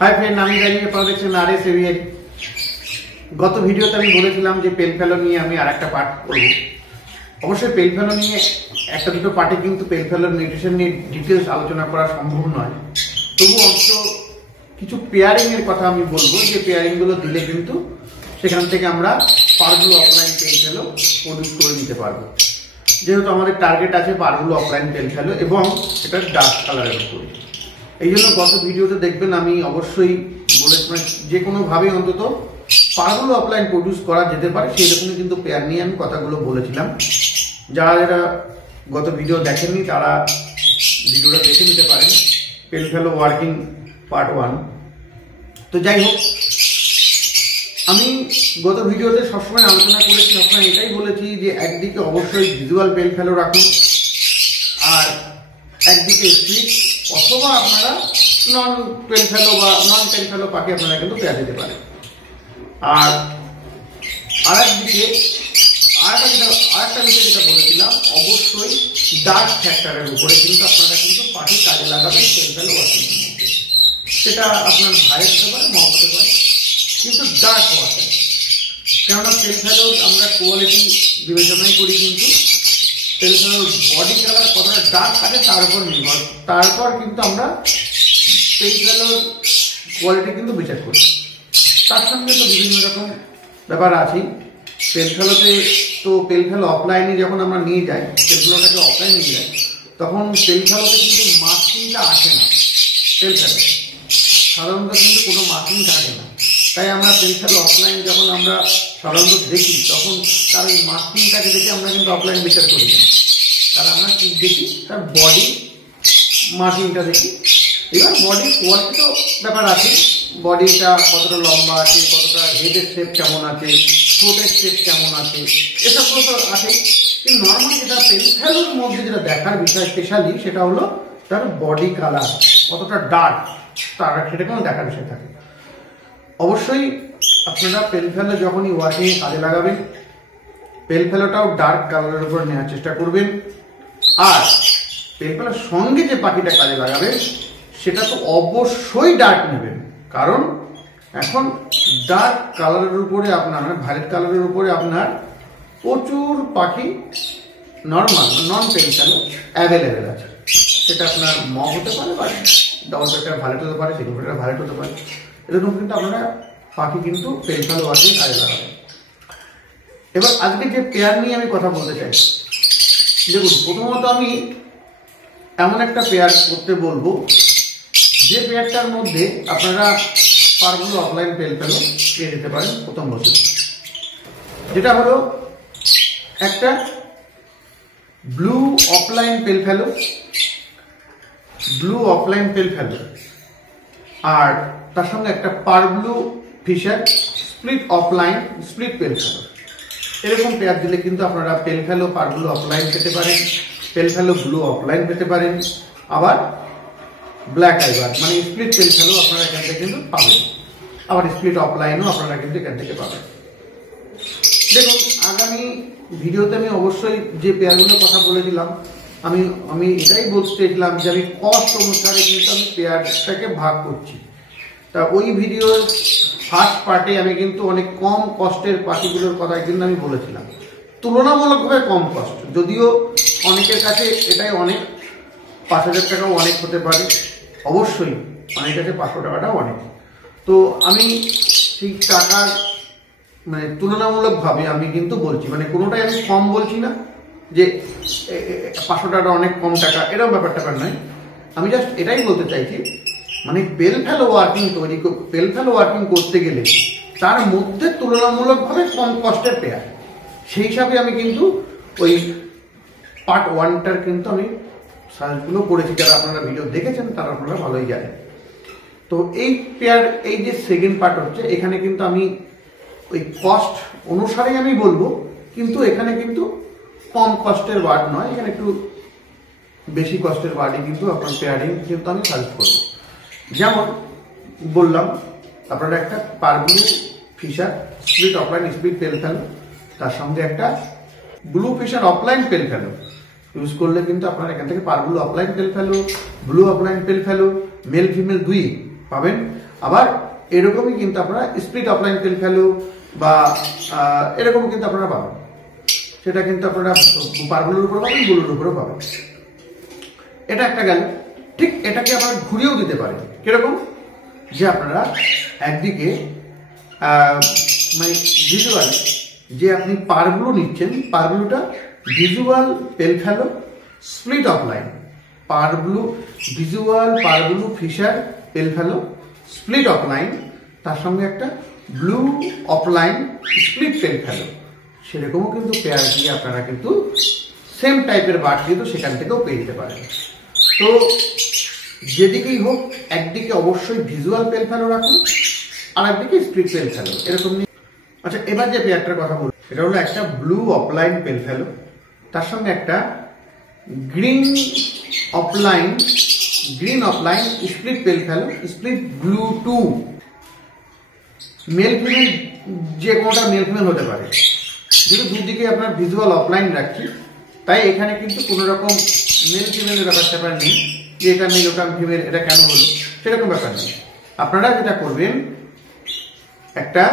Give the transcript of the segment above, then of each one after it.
Hi friend, আমি জানি আপনারা দেখছেন আরএস এভিএন। গত ভিডিওতে আমি বলেছিলাম যে পেল ফেলো নিয়ে আমি আর একটা পার্ট করব। অবশ্যই পেল ফেলো নিয়ে একটা দুটো পার্টে কিন্তু পেল ফেলোর নিউট্রিশন নিয়ে ডিটেলস আলোচনা করা সম্ভব নয়। তবু অন্তত কিছু পেয়ারিং এর কথা আমি বলবো, যে পেয়ারিং গুলো দিলে কিন্তু সেখান থেকে আমরা পারগুলো অফলাইন পেল ফেলো প্রডিউস করে নিতে পারবো। যেহেতু আমাদের টার্গেট আছে পারগুলো অফলাইন পেল ফেলো এবং এটা ডার্ক কালারের উপরে, এই জন্য গত ভিডিওতে দেখবেন আমি অবশ্যই বলেছিলাম যে কোনোভাবে অন্তত পারগুলো অফলাইন প্রডিউস করা যেতে পারে সেই রকমই কিন্তু পেয়ার নিয়ে আমি কথাগুলো বলেছিলাম। যারা গত ভিডিও দেখেননি তারা ভিডিওটা দেখে নিতে পারেন, পেল ফেলো ওয়ার্কিং পার্ট 1। তো যাই হোক, আমি গত ভিডিওতে সবসময় আলোচনা করেছি, সবসময় এটাই বলেছি যে একদিকে অবশ্যই ভিজুয়াল পেল ফেলো রাখুন, আর একদিকে স্পিড অথবা আপনারা নন পেল ফেলো বা নন পেল ফেলো পাখি আপনারা কিন্তু পেয়ার দিতে পারেন। আর আরেকদিকে আরেকটা বিষয় যেটা বলেছিলাম, অবশ্যই ডার্ক ফ্যাক্টরের উপরে কিন্তু আপনারা কিন্তু পাখি কাজে লাগাবেন পেল ফেলো ওয়ার্কিং এর মধ্যে। সেটা আপনার ভাইয়ের হতে পারে, মা হতে পারে, কিন্তু ডার্ক হওয়া চাই। কেননা পেল ফেলো আমরা কোয়ালিটি বিবেচনাই করি, কিন্তু পেল ফেলোর বডি কালার কতটা ডার্ক আছে তার উপর নির্ভর, তারপর কিন্তু আমরা পেল ফেলোর কোয়ালিটি কিন্তু বিচার করি। তার সঙ্গে তো বিভিন্ন রকম ব্যাপার আছে। পেল ফেলোতে তো পেল ফেলো অফলাইনে যখন আমরা নিয়ে যাই, পেল ফেলোটাকে অফলাইনে নিয়ে যাই, তখন পেল ফেলোতে কিন্তু মাস্কিংটা আসে না। পেল ফেলো সাধারণত কিন্তু কোনো মাস্কিং থাকে না, তাই আমরা পেল ফেলো অফলাইন যখন আমরা সাধারণত দেখি তখন তার এই মাস্কিংটাকে দেখে আমরা কিন্তু অফলাইন বিচার করি না। তার আমরা কি দেখি, তার বডি মার্কিংটা দেখি। এবার বডি কোয়ালিটিও ব্যাপার আছে, বডিটা কতটা লম্বা আছে, কতটা হেডের শেপ কেমন আছে, ঠোঁটের শেপ কেমন আছে, এসবগুলো তো আছে। কিন্তু নর্মাল যেটা পেল ফেলোর মধ্যে যেটা দেখার বিষয় স্পেশালি সেটা হলো তার বডি কালার কতটা ডার্ক, তার সেটা কোনো দেখার বিষয় থাকে। অবশ্যই আপনারা পেল ফেলো যখনই ওয়ার্কিং এ কাজে লাগাবেন, পেল ফেলোটাও ডার্ক কালারের উপর নেওয়ার চেষ্টা করবেন। আর পেল ফেলোর সঙ্গে যে পাখিটা কাজে লাগাবেন সেটা তো অবশ্যই ডার্ক নেবেন, কারণ এখন ডার্ক কালারের উপরে আপনার ভায়োলেট কালারের উপরে আপনার প্রচুর পাখি নর্মাল নন পেল ফেলো অ্যাভেলেবেল আছে। সেটা আপনার মগ হতে পারে বা ডবল পেটার ভায়োলেট হতে পারে, সিঙ্গল পেটার ভায়োলেট হতে পারে। এরকম কিন্তু আপনারা পাখি কিন্তু পেল ফেলো ওয়ার্কিং কাজে লাগাবেন। এবার আজকে যে পেয়ার নিয়ে আমি কথা বলতে চাই, দেখুন প্রথমত আমি এমন একটা পেয়ার করতে বলবো যে পেয়ারটার মধ্যে আপনারা পারগুলো অফলাইন পেল ফেলো পেয়ে যেতে পারেন প্রথম বছর। যেটা হলো একটা ব্লু অফলাইন পেল ফেলো, ব্লু অফলাইন পেল ফেলো, আর তার সঙ্গে একটা পারব্লু ফিশার স্প্লিট অফলাইন স্প্লিট পেল ফেলো। এরকম পেয়ার দিলে কিন্তু আপনারা পেল ফেলো পারব্লু অফলাইন পেতে পারেন, পেল ফেলো ব্লু অফলাইন পেতে পারেন, আবার ব্ল্যাক আইবার মানে স্প্লিট পেল ফেলো আপনারা এখান থেকে কিন্তু পাবেন, আবার স্প্লিট অফলাইনও আপনারা কিন্তু এখান থেকে পাবেন। দেখুন আগামী ভিডিওতে আমি অবশ্যই যে পেয়ারগুলোর কথা বলেছিলাম, আমি এটাই বলতে চাইছিলাম যে আমি কস্ট অনুসারে কিন্তু আমি পেয়ারটাকে ভাগ করছি। তা ওই ভিডিওর ফার্স্ট পার্টে আমি কিন্তু অনেক কম কস্টের পাখিগুলোর কথা কিন্তু আমি বলেছিলাম, তুলনামূলকভাবে কম কস্ট, যদিও অনেকের কাছে এটাই অনেক, 5,000 টাকাও অনেক হতে পারে, অবশ্যই অনেকের কাছে 500 টাকাটাও অনেক। তো আমি সেই টাকার মানে তুলনামূলকভাবে আমি কিন্তু বলছি, মানে কোনোটাই আমি কম বলছি না যে 500 টাকা অনেক কম টাকা, এরকম ব্যাপারটা নয়। আমি জাস্ট এটাই বলতে চাইছি, মানে পেল ফেলো ওয়ার্কিং করতে গেলে তার মধ্যে তুলনামূলকভাবে কম কষ্টের পেয়ার, সেই হিসাবে আমি কিন্তু ওই পার্ট 1টার কিন্তু আমি সাজগুলো করেছি। যারা আপনারা ভিডিও দেখেছেন তারা আপনারা ভালোই জানেন। তো এই পেয়ার এই যে সেকেন্ড পার্ট হচ্ছে, এখানে কিন্তু আমি ওই কস্ট অনুসারেই আমি বলবো, কিন্তু এখানে কিন্তু কম কস্টের ওয়ার্ড নয়, এখানে একটু বেশি কস্টের ওয়ার্ডই কিন্তু আপনার পেয়ারিং কিন্তু আমি সাজেস্ট করবো। যেমন বললাম আপনারা একটা পারব্লু ফিশার স্প্লিট অফলাইন স্প্লিট পেল ফেলো, তার সঙ্গে একটা ব্লু ফিশার অফলাইন পেল ফেলো ইউজ করলে কিন্তু আপনারা এখান থেকে পারব্লু অফলাইন পেল ফেলো, ব্লু অফলাইন পেল ফেলো, মেল ফিমেল দুই পাবেন। আবার এরকমই কিন্তু আপনারা স্প্লিট অফলাইন পেল ফেলো বা এরকম কিন্তু আপনারা পাবেন, সেটা কিন্তু আপনারা পারগুলোর উপরে পাবেন, গুলোর উপরেও পাবেন। এটা একটা গেল। ঠিক এটাকে আপনারা ঘুরিয়েও দিতে পারেন। কিরকম? যে আপনারা একদিকে মানে ভিজুয়াল যে আপনি পারগুলো নিচ্ছেন, পারগুলোটা ভিজুয়াল পেল ফেলো স্প্লিট অফলাইন, পারগুলো ভিজুয়াল পারগুলো ফিশার পেল ফেলো স্প্লিট অফলাইন, তার সঙ্গে একটা ব্লু অফলাইন স্প্লিট পেল ফেলো, সেরকমও কিন্তু পেয়ার দিয়ে আপনারা কিন্তু সেম টাইপের বাট কিন্তু সেখান থেকেও পেয়ে যেতে পারেন। তো যেদিকেই হোক, একদিকে অবশ্যই ভিজুয়াল পেল ফেলো রাখুন, আর একদিকে স্প্লিট পেল ফেলো, এরকম নিয়ে। আচ্ছা, এবার যে পেয়ারটার কথা বলবো সেটা হলো একটা ব্লু অফলাইন পেল ফেলো, তার সঙ্গে একটা গ্রিন অফলাইন স্প্লিট পেল ফেলো স্প্লিট ব্লু 2। মেল ফিমেল যে কোনোটা মেল ফিমেল হতে পারে, যেহেতু দুদিকে আপনার ভিজুয়াল অফলাইন রাখছি, তাই এখানে কিন্তু কোনো রকম মেল ফিমেলের ব্যাপার নেই যে এটা মেল ওটা ফিমেল, এটা কেন হলো, সেরকম ব্যাপার নেই। আপনারা যেটা করবেন, একটা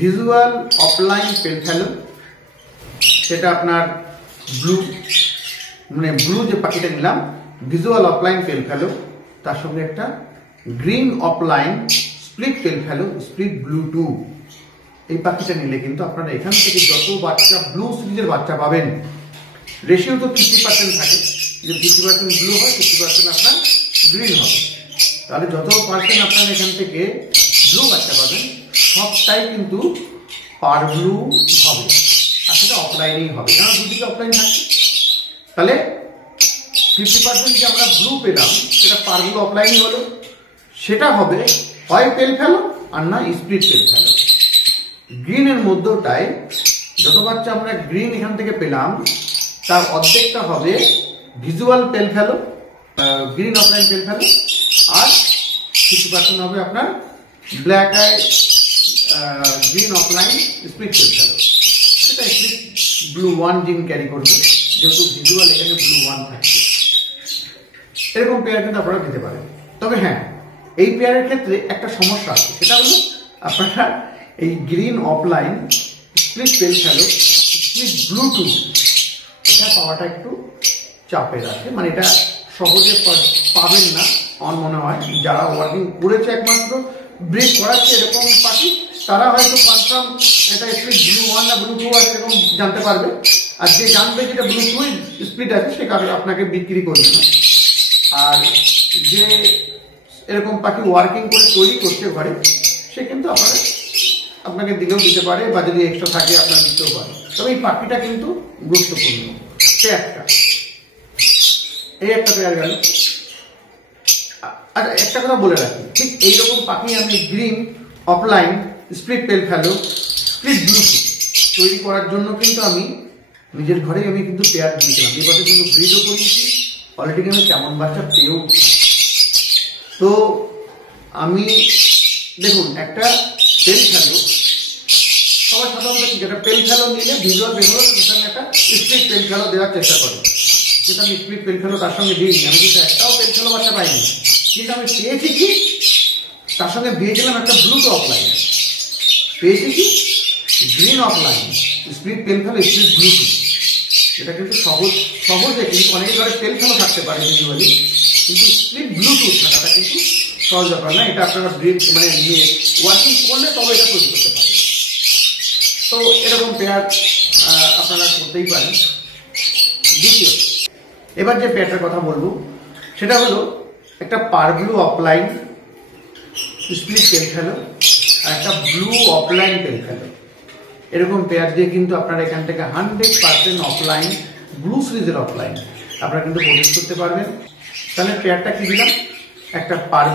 ভিজুয়াল অফলাইন পেল ফেলো, সেটা আপনার ব্লু মানে ব্লু যে পাখিটা নিলাম ভিজুয়াল অফলাইন পেল ফেলো, তার সঙ্গে একটা গ্রিন অফলাইন স্প্লিট পেল ফেলো স্প্লিট ব্লু 2। এই পাখিটা নিলে কিন্তু আপনারা এখান থেকে যত বাচ্চা ব্লু সিরিজের বাচ্চা পাবেন, রেশিও তো 50% থাকে, যে 50% ব্লু হয়, 50% আপনার গ্রিন হবে, তাহলে যত পার্সেন্ট আপনার এখান থেকে ব্লু বাচ্চা পাবেন সবটাই কিন্তু পার ব্লু হবে, আর সেটা অফলাইনেই হবে, কারণ দুদিকে অফলাইন থাকছে। তাহলে 50% যে আমরা ব্লু পেলাম সেটা পার ব্লু অফলাইনই হলো, সেটা হবে হয় পেল ফেলো আর না স্প্লিট পেল ফেলো। গ্রিনের মধ্যটায় যত বাচ্চা আমরা গ্রিন এখান থেকে পেলাম তার অর্ধেকটা হবে ভিজুয়াল পেল ফেলো গ্রিন অফলাইন পেল ফেলো, আর 50% হবে আপনার black eye green offline split পেল ফেলো। সেটা স্প্লিট ব্লু 1 জিন ক্যারি করবে, যেহেতু ভিজুয়াল এখানে ব্লু 1 থাকছে। এরকম পেয়ার কিন্তু আপনারা দিতে পারেন। তবে হ্যাঁ, এই পেয়ারের ক্ষেত্রে একটা সমস্যা আছে, সেটা হলো আপনারা এই গ্রিন অফলাইন স্প্লিট পেল ফেলো স্প্লিট ব্লু 2 এটা পাওয়াটা একটু চাপের আছে, মানে এটা সহজে পাবেন না আমার মনে হয়। যারা ওয়ার্কিং করেছে একমাত্র ব্রিড করাচ্ছে এরকম পাখি, তারা হয়তো কনফার্ম এটা স্প্লিট ব্লু 1 না ব্লু 2 আছে এরকম জানতে পারবে, আর যে জানবে যেটা ব্লু 2 স্প্লিট আছে সে কারণে আপনাকে বিক্রি করবে না। আর যে এরকম পাখি ওয়ার্কিং করে তৈরি করছে ঘরে, সে কিন্তু আপনাকে দিলেও দিতে পারে, বা যদি এক্সট্রা থাকে আপনার দিতেও পারে। তবে এই পাখিটা কিন্তু গুরুত্বপূর্ণ, সে একটা এই একটা পেয়ার গেল। আচ্ছা, একটা কথা বলে রাখি, ঠিক এইরকম পাখি আমি গ্রিন অফলাইন স্প্লিট পেল ফেলো স্প্লিট ব্লু তৈরি করার জন্য কিন্তু আমি নিজের ঘরেই আমি কিন্তু পেয়ার দিয়েছিলাম, এই বছর কিন্তু ব্রিডও করিয়েছি, অলরেডি আমি কেমন বাচ্চা পেয়েও। তো আমি দেখুন, একটা পেল ফেলো সবাই সাধারণত যেটা পেল ফেলো নিলে ভিজুয়াল বেরোলো, সেখানে একটা স্প্লিট পেল ফেলো দেওয়ার চেষ্টা করে, যেটা আমি স্প্লিট পেল ফেলো তার সঙ্গে দিইনি, আমি কিন্তু একটাও পেল ফেলো বাচ্চা পাইনি, কিন্তু আমি পেয়েছি কি তার সঙ্গে দিয়েছিলাম একটা ব্লু অফলাইন, পেয়েছি কি গ্রিন অফলাইন স্প্লিট পেল ফেলো স্প্লিট ব্লু। এটা কিন্তু সহজে কিন্তু অনেক ঘরে পেল ফেলো থাকতে পারে ভিজুয়ালি, কিন্তু স্প্লিট ব্লু থাকাটা কিন্তু সহজ ব্যাপার না। এটা আপনারা ব্রিড মানে নিয়ে ওয়ার্কিং করলে তবে এটা তৈরি করতে পারেন। তো এরকম পেয়ার আপনারা করতেই পারেন। দ্বিতীয়, এবার যে পেয়ারটার কথা বলবো সেটা হলো একটা পার ব্লু অফলাইন স্প্লিট পেল ফেলো আর একটা ব্লু অফলাইন পেল ফেলো। এরকম পেয়ার দিয়ে কিন্তু আপনারা এখান থেকে 100% অফলাইন ব্লু সিরিজের অফলাইন আপনারা কিন্তু প্রবেশ করতে পারবেন। তাহলে পেয়ারটা কি দিলাম, একটা পার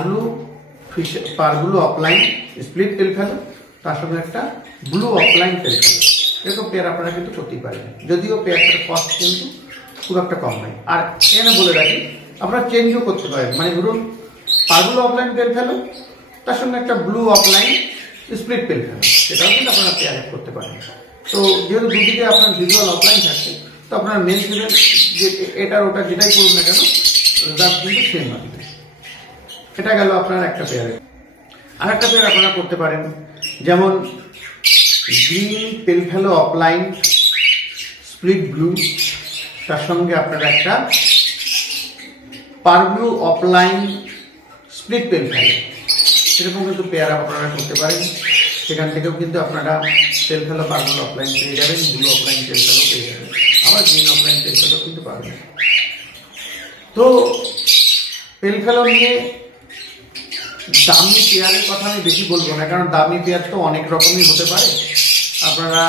ব্লু অফলাইন স্প্লিট পেল ফেলো তার সঙ্গে একটা ব্লু অফলাইন পেল ফেলো। এরকম পেয়ার আপনারা কিন্তু করতেই পারবেন, যদিও পেয়ারটার কস্ট কিন্তু খুব একটা কম নয়। আর এখানে বলে রাখি, আপনারা চেঞ্জও করতে পারেন, মানে ধরুন পার ব্লু অফলাইন পেল ফেলো তার সঙ্গে একটা ব্লু অফলাইন স্প্লিট পেল ফেলো, সেটাও কিন্তু আপনারা পেয়ার করতে পারেন। তো যেহেতু দুদিকে আপনার ভিজুয়াল অফলাইন থাকছে, তো আপনার মেল ফিমেল যে এটার ওটা যেটাই করুন না কেন রেজাল্ট কিন্তু সেম হবে। এটা গেল আপনার একটা পেয়ারে। আর একটা পেয়ার আপনারা করতে পারেন, যেমন গ্রিন পেলফেলো অফলাইন স্প্লিট ব্লু, তার সঙ্গে আপনারা একটা পার ব্লু অফলাইন স্প্লিট পেলফেলো, সেরকম কিন্তু পেয়ার আপনারা করতে পারেন। সেখান থেকেও কিন্তু আপনারা পেলফেলো পার ব্লু অফলাইন পেয়ে যাবেন, ব্লু অফলাইন পেলফেলো পেয়ে যাবেন, আবার গ্রিন অফলাইন পেলফেলো কিন্তু পাবেন। তো পেলফেলো নিয়ে দামি পেয়ারের কথা আমি বেশি বলবো না, কারণ দামি পেয়ার তো অনেক রকমই হতে পারে, আপনারা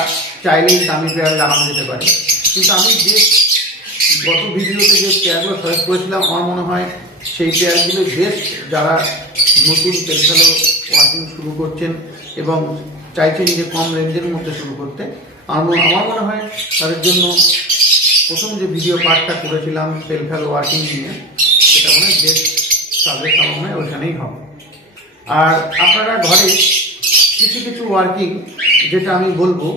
চাইলেই দামি পেয়ার লাগানো যেতে পারে। কিন্তু আমি যে গত ভিডিওতে যে পেয়ারগুলো সাজেস্ট করেছিলাম, আমার মনে হয় সেই পেয়ারগুলো বেস্ট যারা নতুন পেলফেলো ওয়ার্কিং শুরু করছেন এবং চাইছেন যে কম রেঞ্জের মধ্যে শুরু করতে। আমার মনে হয় তাদের জন্য প্রথম যে ভিডিও পার্টটা করেছিলাম পেলফেলো ওয়ার্কিং নিয়ে, সেটা মনে হয় বেস্ট সাজেস্ট আমার মনে হয় ওইখানেই হবে। আর আপনারা ঘরে কিছু কিছু ওয়ার্কিং যেটা আমি বলবো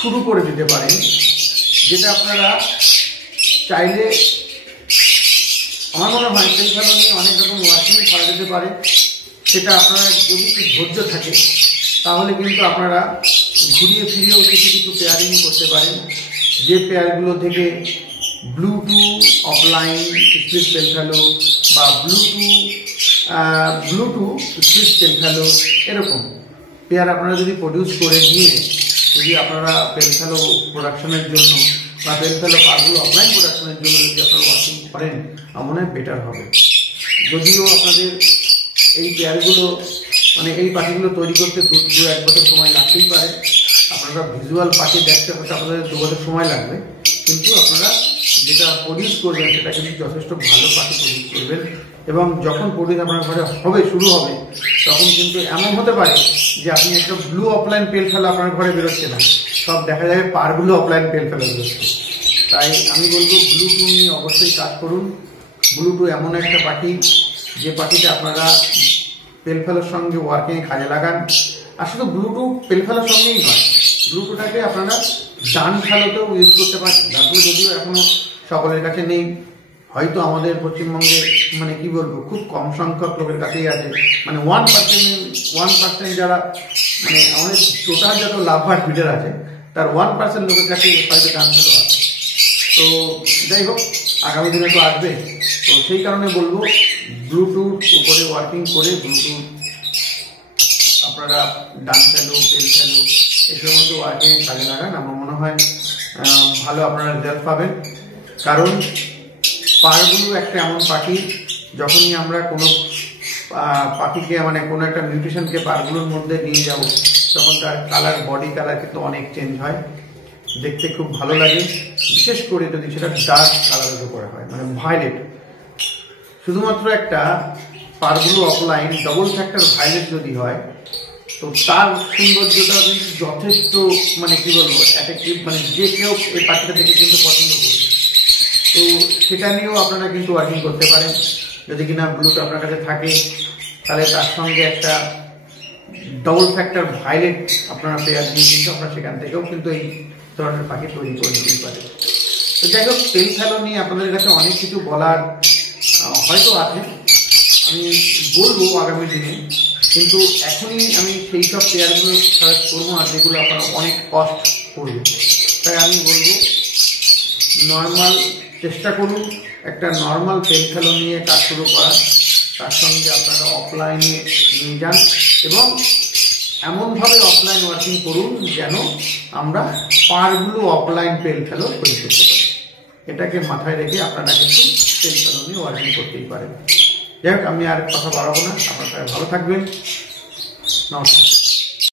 শুরু করে দিতে পারেন, যেটা আপনারা চাইলে আমার মনে হয় পেলফেলো নিয়ে অনেক রকম ওয়ার্কিং করা যেতে পারে। সেটা আপনারা যদি একটু ধৈর্য থাকে তাহলে কিন্তু আপনারা ঘুরিয়ে ফিরিয়েও কিছু কিছু পেয়ারিং করতে পারেন, যে পেয়ারগুলো থেকে ব্লু টু অফলাইন স্প্লিট পেলফেলো বা ব্লু টু স্প্লিট পেলফেলো, এরকম পেয়ার আপনারা যদি প্রডিউস করে নিয়ে যদি আপনারা পেলফেলো প্রোডাকশনের জন্য বা পেলফেলো পারগুলো অফলাইন প্রোডাকশনের জন্য যদি আপনারা ওয়ার্কিং করেন, আমার মনে হয় বেটার হবে। যদিও আপনাদের এই পেয়ারগুলো মানে এই পাখিগুলো তৈরি করতে দু এক বছর সময় লাগতেই পারে, আপনারা ভিজুয়াল পাখি দেখতে হয়তো আপনাদের 2 বছর সময় লাগবে, কিন্তু আপনারা যেটা প্রডিউস করবেন সেটা কিন্তু যথেষ্ট ভালো পাখি প্রডিউস করবেন। এবং যখন প্রডিউস আপনার ঘরে শুরু হবে, তখন কিন্তু এমন হতে পারে যে আপনি একটা ব্লু অফলাইন পেলফেলো আপনার ঘরে বেরোচ্ছে না, সব দেখা যাবে পারগুলো অফলাইন পেলফেলো বেরোচ্ছে। তাই আমি বলবো ব্লু টু নিয়ে অবশ্যই কাজ করুন। ব্লু টু এমন একটা পাখি যে পাখিটা আপনারা পেলফেলোর সঙ্গে ওয়ার্কিংয়ে কাজে লাগান। আর শুধু ব্লু টু পেলফেলোর সঙ্গেই নয়, ব্লু টুটাকে আপনারা ডান ফেলোতেও ইউজ করতে পারেন। ডানগুলো যদিও এখনো সকলের কাছে নেই, হয়তো আমাদের পশ্চিমবঙ্গে মানে কি বলবো খুব কম সংখ্যক লোকের কাছেই আছে, মানে 1% যারা মানে আমাদের টোটাল যত লাভবার ফিডার আছে তার 1% লোকের কাছে হয়তো ডান ফেলো আছে। তো যাই হোক, আগামী দিনে তো আসবে, তো সেই কারণে বলবো ব্লুটুথ উপরে ওয়ার্কিং করে ব্লুটুথ আপনারা ডান ফেলো পেলফেলো এসবের মধ্যে ওয়ার্কিং কাজে লাগান। আমার মনে হয় ভালো আপনারা রেজাল্ট পাবেন। কারণ পারগুলো একটা এমন পাখি, যখনই আমরা কোনো পাখিকে মানে কোনো একটা নিউট্রিশনকে পারগুলোর মধ্যে নিয়ে যাব, তখন তার কালার, বডি কালার কিন্তু অনেক চেঞ্জ হয়, দেখতে খুব ভালো লাগে। বিশেষ করে যদি সেটা ডার্ক কালারের উপরে হয়, মানে ভায়োলেট, শুধুমাত্র একটা পারগুলো অফলাইন ডবল ফ্যাক্টর ভায়োলেট যদি হয়, তো তার সৌন্দর্যটা কিন্তু যথেষ্ট মানে কি বলবো অ্যাট্রাকটিভ, মানে যে কেউ এই পাখিটা দেখে কিন্তু পছন্দ করবে। তো সেটা নিয়েও আপনারা কিন্তু ওয়ার্কিং করতে পারেন। যদি কিনা ব্লুটা আপনার কাছে থাকে, তাহলে তার সঙ্গে একটা ডবল ফ্যাক্টর ভায়োলেট আপনারা পেয়ার দিয়ে কিন্তু আপনারা সেখান থেকেও কিন্তু এই ধরনের পাখি তৈরি করে দিতে পারেন। তো যাই হোক, পেলফেলো নিয়ে আপনাদের কাছে অনেক কিছু বলার হয়তো আছে, আমি বলবো আগামী দিনে, কিন্তু এখনই আমি সেই সব পেয়ারগুলো সাজেস্ট করবো না যেগুলো আপনারা অনেক কস্ট করবে। তাই আমি বলবো নর্মাল চেষ্টা করুন, একটা নর্মাল পেলফেলো নিয়ে কাজ শুরু করার, তার সঙ্গে আপনারা অফলাইনে নিয়ে যান এবং এমনভাবে অফলাইন ওয়ার্কিং করুন যেন আমরা পারগুলো অফলাইন পেলফেলো তৈরি করতে পারি। এটাকে মাথায় রেখে আপনারা কিন্তু পেলফেলো নিয়ে ওয়ার্কিং করতেই পারেন। যাই হোক, আমি আর কথা বাড়াবো না, আপনারা ভালো থাকবেন, নমস্কার।